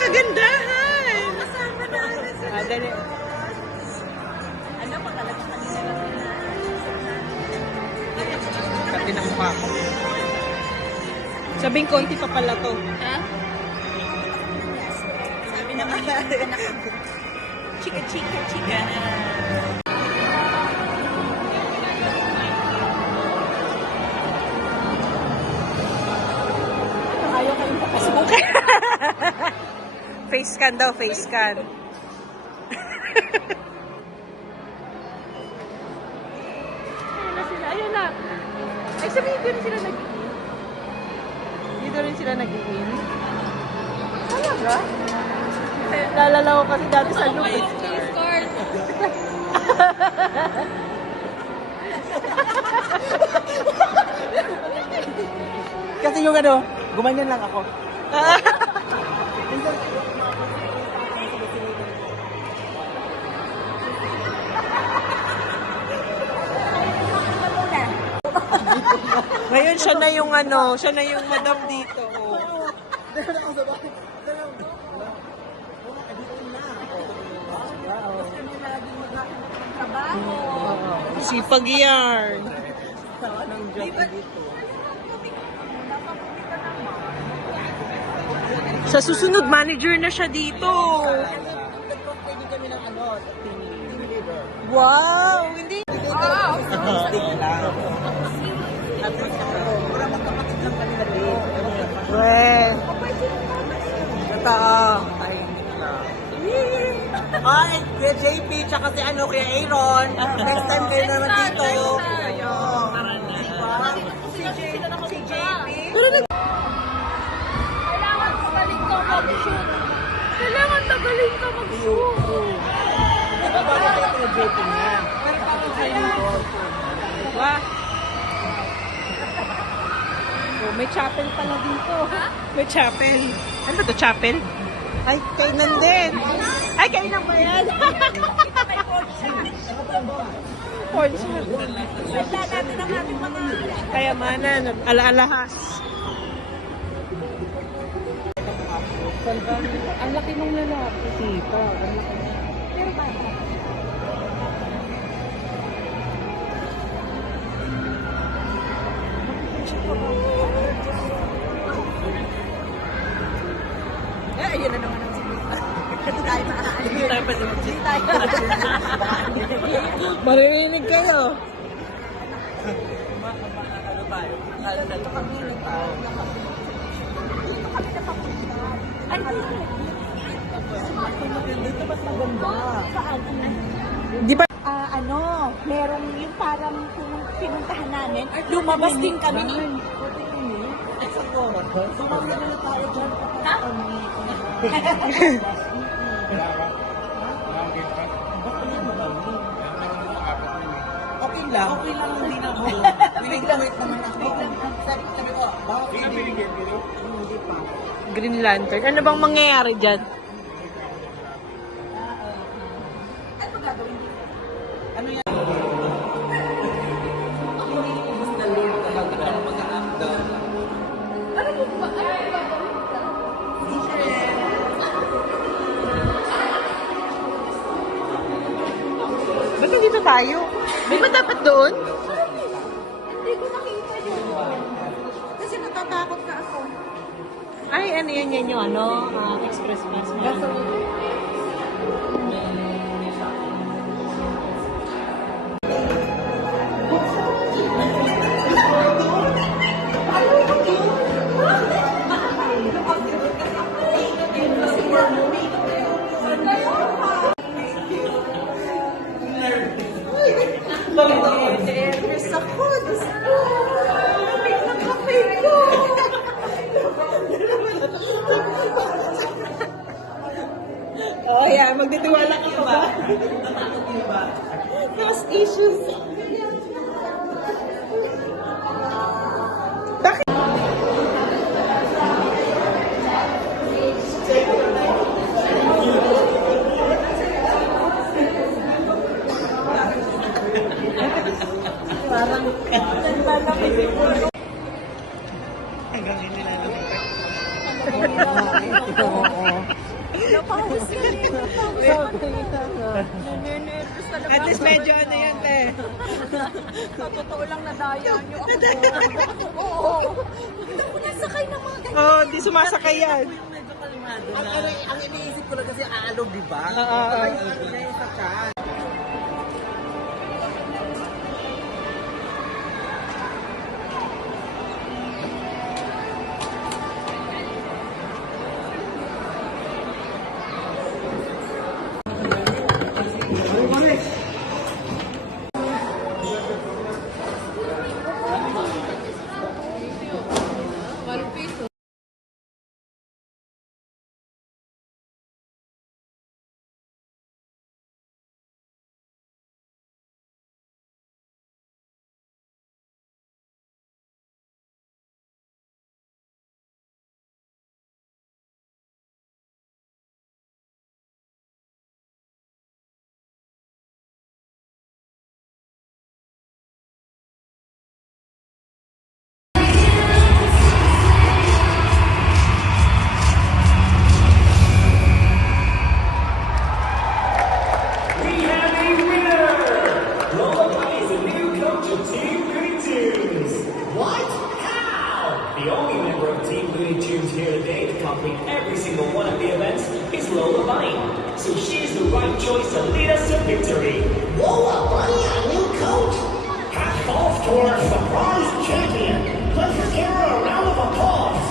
Kagandahan! Kasama na sa Dali. ano pa talaga kanina Pati ng mukha ko. Sabing konti pa pala to. ha? Sabi naman anak ko. Chika, chika, chika. Ayaw kayong papasok. Face scan daw, face scan. Ayan na sila, ayan na. Ay, sabihin ko rin sila nag-in. Dito rin sila nag-in. Talaga? Naalala ko kasi dati sa loop. Kasi yung ano, gumanyan lang ako. Ngayon siya na yung ano, siya na yung madam dito. Oh. Sipag yarn. Sa susunod, manager na siya dito. Pwede kami ng ano, team leader. Wow! Hindi. Stick lang. At para magkapatid lang kami na din. Well. Totoo. Ay, hindi lang. Ay, kaya JP, tsaka si ano, kaya Aaron. Next time kayo naman dito. Si JP. Kailangan tagaling ka mag-shoot. Bago kayo kaya JP niya. Wow. Oh, may chapel pala dito. May chapel. Ano to, chapel? Ay, kainan din. Ay, kainan ba yan? Portia. Dati ng ating mga Kayamanan, ala-alahas. Ang laki nung lalaki, tita. Ang laki. pero ba? Ayun na naman ang sinita. Hindi tayo makakaalis. Hindi tayo pwede mag-JP. Hindi tayo Maririnig kayo. Ano tayo? Akala na ito kami ng tao. Ay, Dito mas maganda. saan? Di ba? Ano, merong yung parang pinuntahan namin, lumabas din kami ni... Sumama na tayo dyan. Ha? Okay lang. Okay lang, hindi na ako. Wait naman ako. Sabi ko, bakit hindi pa. Green Lantern. Ano bang mangyayari dyan? Ano gagawin dito? Ano yan? Mas galing talaga ang mag-a-up-down. Ano mo ba? Ano mo gagawin ka? Ba't dito tayo? Di ba dapat doon? Hindi ko nakita yun. Kasi natatakot na ako. Ay, ano yan yung ano? Express pass. Nervous ako. Diyos ko. Lamig ng kape ko. Oh, yeah. Magtitiwala ka pa ba? Trust issues. Bakit? Talagang inilalagay. Napawis ka rin. Nervous talaga. At least medyo ano yan, te. Sa totoo lang nadaya niyo ako. Oo. Hindi ko nasakay ng mga ganyan. Oo, di sumasakay yan. Medyo kalmado na. Ang iniisip ko lang kasi aalog, di ba? Oo. Ano na yung sa chan. The only member of Team Looney Tunes here today to complete every single one of the events is Lola Bunny. So she's the right choice to lead us to victory. Lola Bunny, our new coach. Hats off to our surprise champion. Let's give her a round of applause.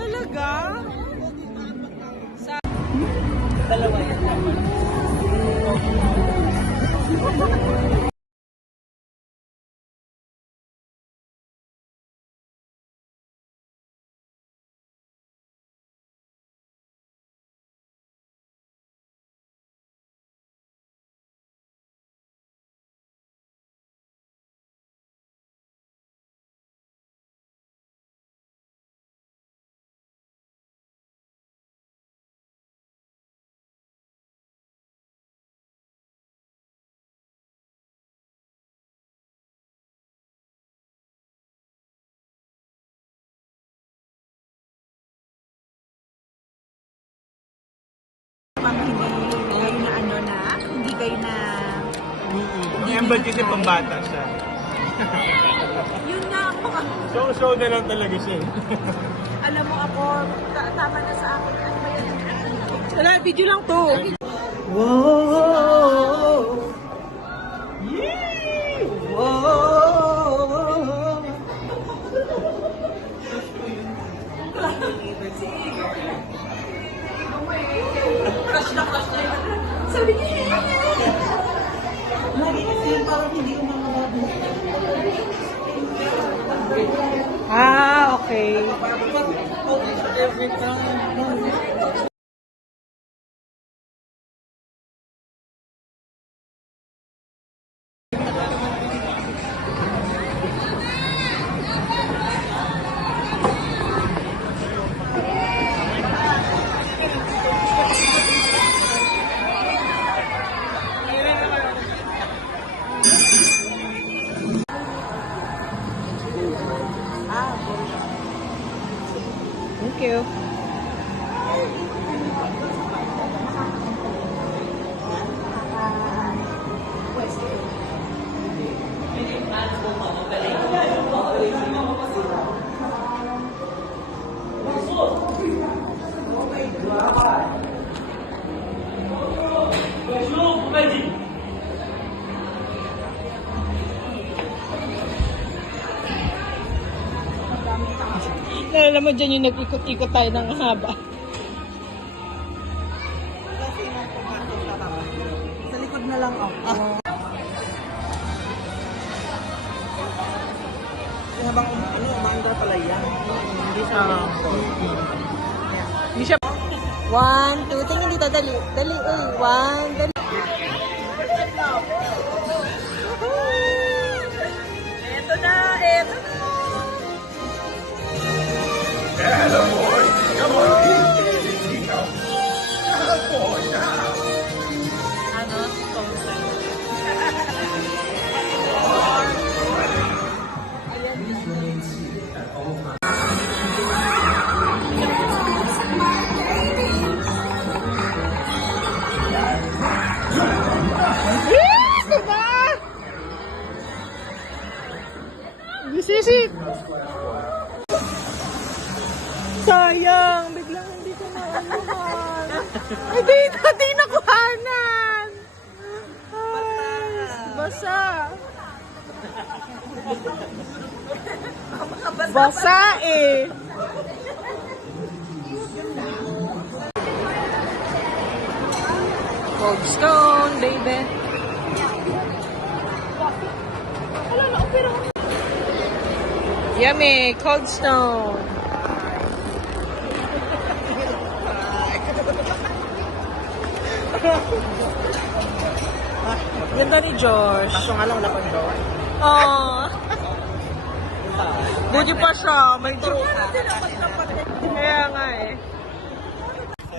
Talaga? Dalawa yan. Pang hindi kayo na ano na, hindi kayo na... Yung budget yung pambata siya. Yun nga ako. Show na lang talaga siya. Alam mo ako, tama na sa akin. Ano ba yan? Wala, video lang to. Whoa! Yee! Whoa! Sabi niya, Lagi kasi yung parang hindi umangabado. Ah, okay. Every time. Thank you. Alam mo dyan yung nag-ikot-ikot tayo ng haba. Kasi yung tomato sarap. Sa likod na lang ako. Kasi habang umaandar pala yan. Hindi sa Hindi siya... 1, 2, tingin dito, dali. Dali, 1, dali. eto na, eto na. Ano? Ay, di nakuhanan. Ay, basa. Basa eh. Cold Stone, baby. Yummy, Cold Stone. Ganda ni Josh. Kaso nga lang, wala pang daw. Oh. Buti pa siya. May Kaya nga eh.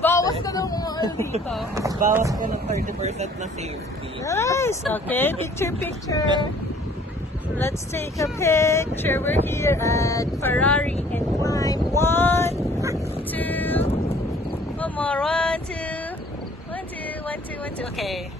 Bawas ka ng mga ano dito. Bawas ko ng 30% na safety. Nice. Okay, picture. Let's take a picture. We're here at Ferrari and climb. 1, 2. One more. 1, 2. 1, 2. 1, 2. 1, 2. Okay.